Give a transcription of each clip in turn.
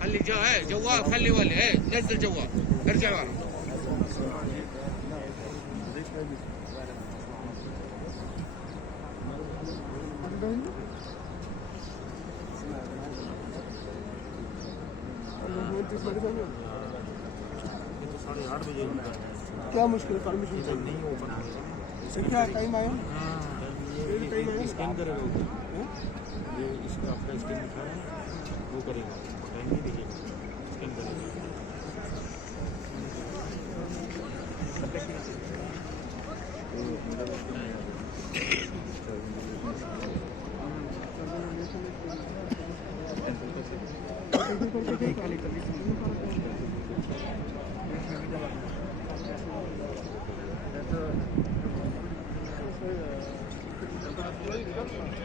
خلي جوال خلي ولي نزل جوال ارجع ورا क्या मुश्किल परमिशन नहीं हो पाना क्या टाइम आया टाइम आया स्कैन करेगा ये इसका आपका स्कैन दिखा रहा है वो करेगा टाइम नहीं दिखेगा स्कैन करेगा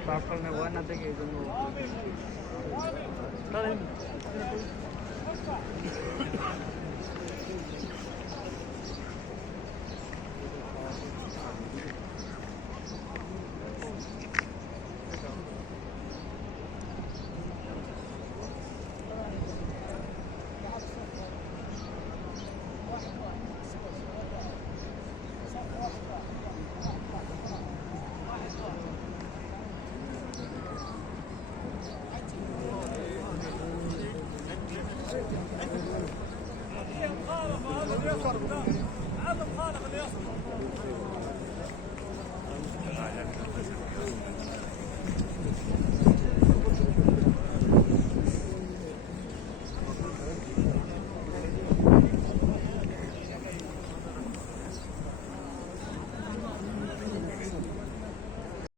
Bakalnya gua nanti gitu.